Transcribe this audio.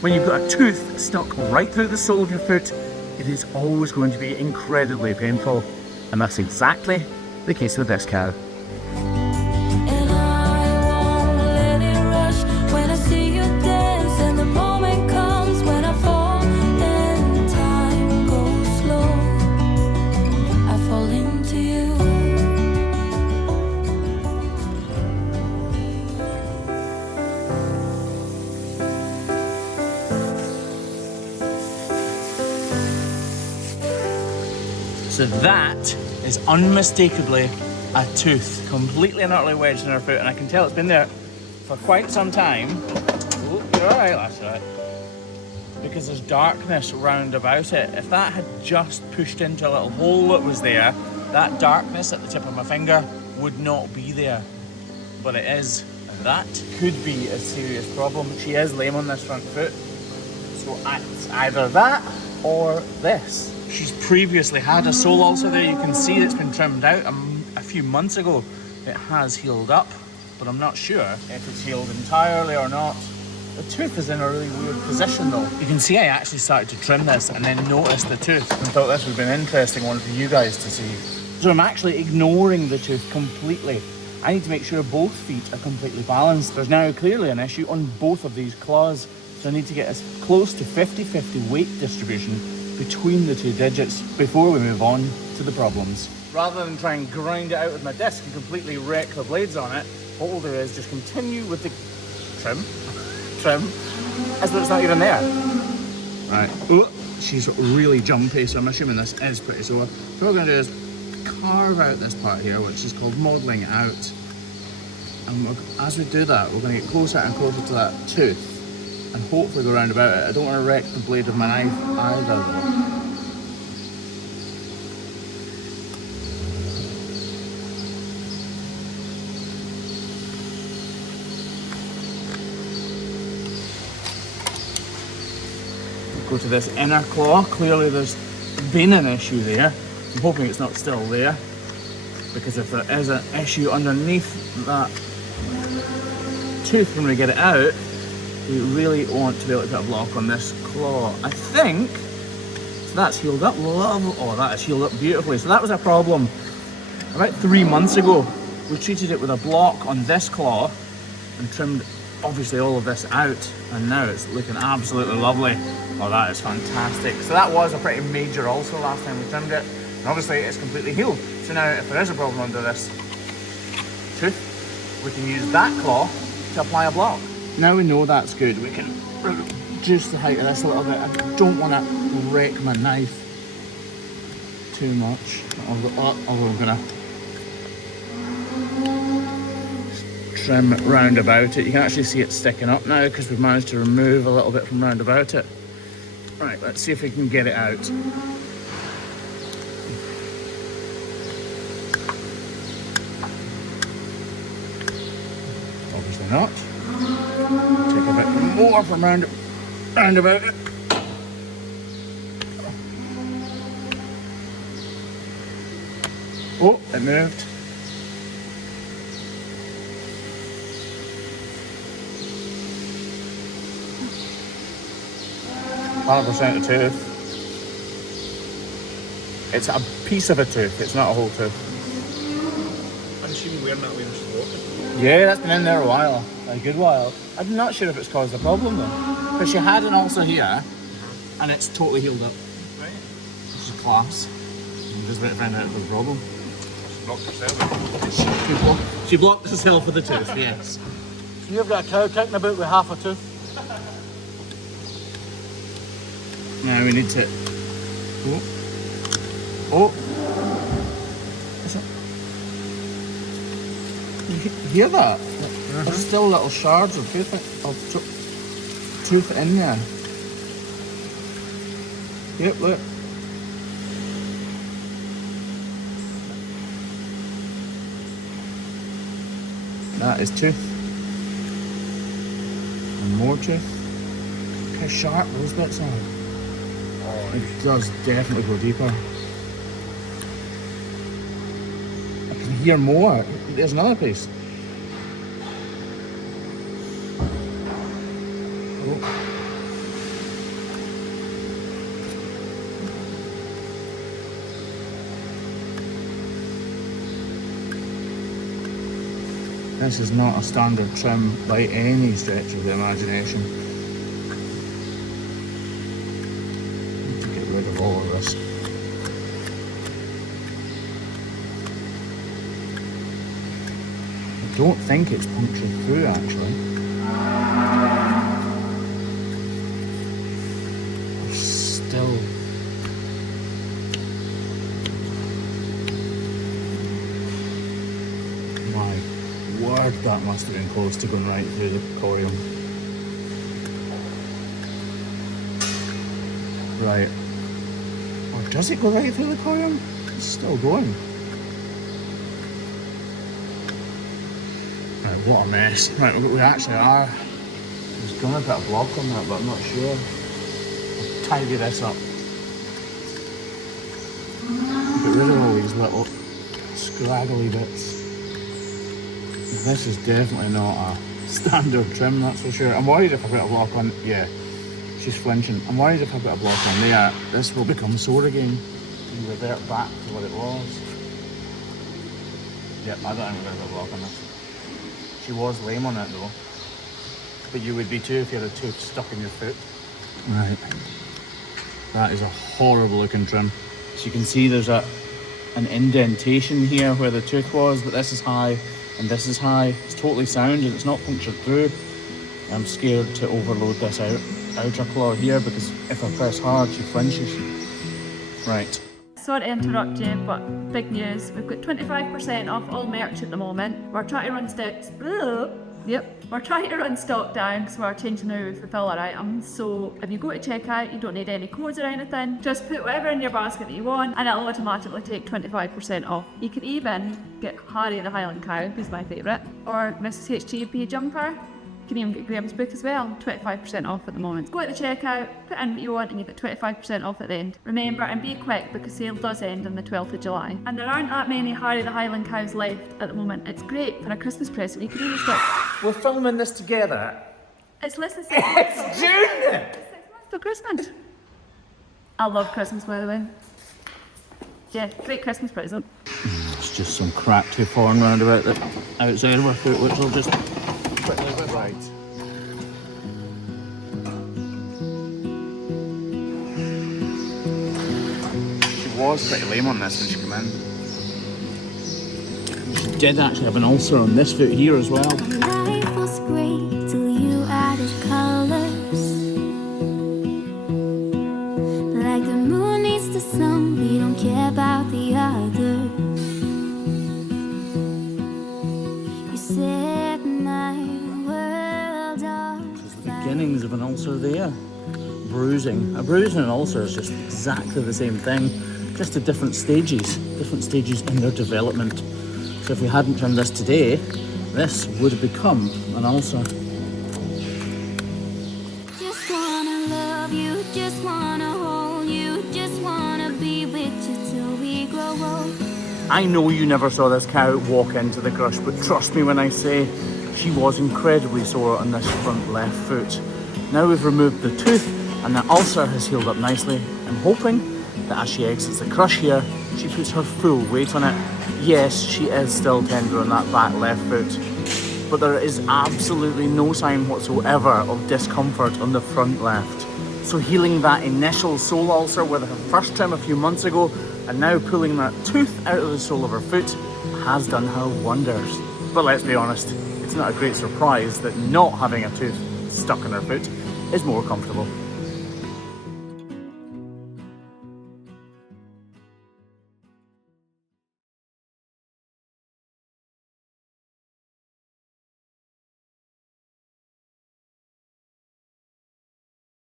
When you've got a tooth stuck right through the sole of your foot, it is always going to be incredibly painful. And that's exactly the case with this cow. And I won't let it rush when I see you dance, and the moment comes when I fall and time goes slow. I fall into you. So that is unmistakably a tooth, completely and utterly wedged in her foot, and I can tell it's been there for quite some time. Oh, you're alright, that's alright. Because there's darkness round about it. If that had just pushed into a little hole that was there, that darkness at the tip of my finger would not be there. But it is, and that could be a serious problem. She is lame on this front foot, so it's either that or this. She's previously had a sole ulcer there. You can see it's been trimmed out a few months ago. It has healed up, but I'm not sure if it's healed entirely or not. The tooth is in a really weird position though. You can see I actually started to trim this and then noticed the tooth and thought this would be an interesting one for you guys to see. So I'm actually ignoring the tooth completely. I need to make sure both feet are completely balanced. There's now clearly an issue on both of these claws, so I need to get as close to 50-50 weight distribution between the two digits before we move on to the problems. Rather than try and grind it out with my disc and completely wreck the blades on it, what we'll do is just continue with the trim, as though it's not even there. Right, oh, she's really jumpy, so I'm assuming this is pretty sore. So what we're gonna do is carve out this part here, which is called modelling out. And as we do that, we're gonna get closer and closer to that tooth and hopefully go round about it. I don't want to wreck the blade of my knife either though. Go to this inner claw. Clearly there's been an issue there. I'm hoping it's not still there, because if there is an issue underneath that tooth when we get it out, we really want to be able to put a block on this claw. I think so that's healed up. Oh, that is healed up beautifully. So that was a problem about 3 months ago. We treated it with a block on this claw and trimmed obviously all of this out, and now it's looking absolutely lovely. Oh, that is fantastic. So that was a pretty major ulcer last time we trimmed it, and obviously it's completely healed. So now if there is a problem under this tooth, we can use that claw to apply a block. Now we know that's good, we can reduce the height of this a little bit. I don't want to wreck my knife too much, although I'm going to trim round about it. You can actually see it sticking up now because we've managed to remove a little bit from round about it. Right, let's see if we can get it out. Obviously not. Take a bit more from round about it. Oh, it moved. %, a tooth. It's a piece of a tooth, it's not a whole tooth. I'm assuming wearing that way when she's walking. Yeah, that's been in there a while, a good while. I'm not sure if it's caused a problem though, because she had an ulcer here, and it's totally healed up. Right. Which is class. I'm just waiting to find out if there's a problem. She blocked herself. She blocked herself with the tooth, yes. So you've got a cow kicking about with half a tooth. Now we need to. Oh. Is it? You hear that? There's still little shards of tooth in there. Yep, look. That is tooth. And more tooth. Look how sharp those bits are. It does definitely go deeper. I can hear more. There's another piece. Oh. This is not a standard trim by any stretch of the imagination. Need to get rid of all of this. I don't think it's punctured through actually. There's still... My word, that must have been close to going right through the corium. Right. Or does it go right through the corium? It's still going. Right, what a mess. Right, we actually are. I was going to put a block on that, but I'm not sure. I'll tidy this up. Get rid of all these little scraggly bits. This is definitely not a standard trim, that's for sure. I'm worried if I put a block on, yeah, she's flinching. I'm worried if I put a block on there, this will become sore again and revert back to what it was. Yep, I don't think we're going to put a block on this. She was lame on it though, but you would be too if you had a tooth stuck in your foot. Right, that is a horrible looking trim. So you can see there's an indentation here where the tooth was, but this is high. And this is high. It's totally sound and it's not punctured through. I'm scared to overload this outer claw here because if I press hard, she flinches. Right. Sorry to interrupt you, but big news. We've got 25% off all merch at the moment. We're trying to run We're trying to run stock down because we're changing how we fulfill our items. So if you go to checkout, you don't need any codes or anything. Just put whatever in your basket that you want and it'll automatically take 25% off. You can even get Harry the Highland Cow, who's my favourite, or Mrs. HGP jumper. You can even get Graham's book as well, 25% off at the moment. Go to the checkout, put in what you want and you get 25% off at the end. Remember, and be quick because sale does end on the 12th of July. And there aren't that many Harry the Highland Cows left at the moment. It's great for a Christmas present. You can even stick... We're filming this together. It's less than 6 months. It's June! It's 6 months for Christmas. I love Christmas, by the way. Yeah, great Christmas present. It's just some crap tooth horn round about the outside of our foot, which will just quickly whip right. She was pretty lame on this when she came in. She did actually have an ulcer on this foot here as well. Life was great till you added colors. Like the moon needs the sun, we don't care about the others. You set my world on fire. Beginnings of an ulcer there. Bruising. A bruise and an ulcer is just exactly the same thing, just at different stages in their development. So if we hadn't trimmed this today, this would have become an ulcer. Just wanna love you, just wanna hold you, just wanna be with you till we grow old. I know you never saw this cow walk into the crush, but trust me when I say she was incredibly sore on this front left foot. Now we've removed the tooth and the ulcer has healed up nicely. I'm hoping that as she exits the crush here, she puts her full weight on it. Yes, she is still tender on that back left foot, but there is absolutely no sign whatsoever of discomfort on the front left. So healing that initial sole ulcer with her first trim a few months ago and now pulling that tooth out of the sole of her foot has done her wonders. But let's be honest, it's not a great surprise that not having a tooth stuck in her foot is more comfortable.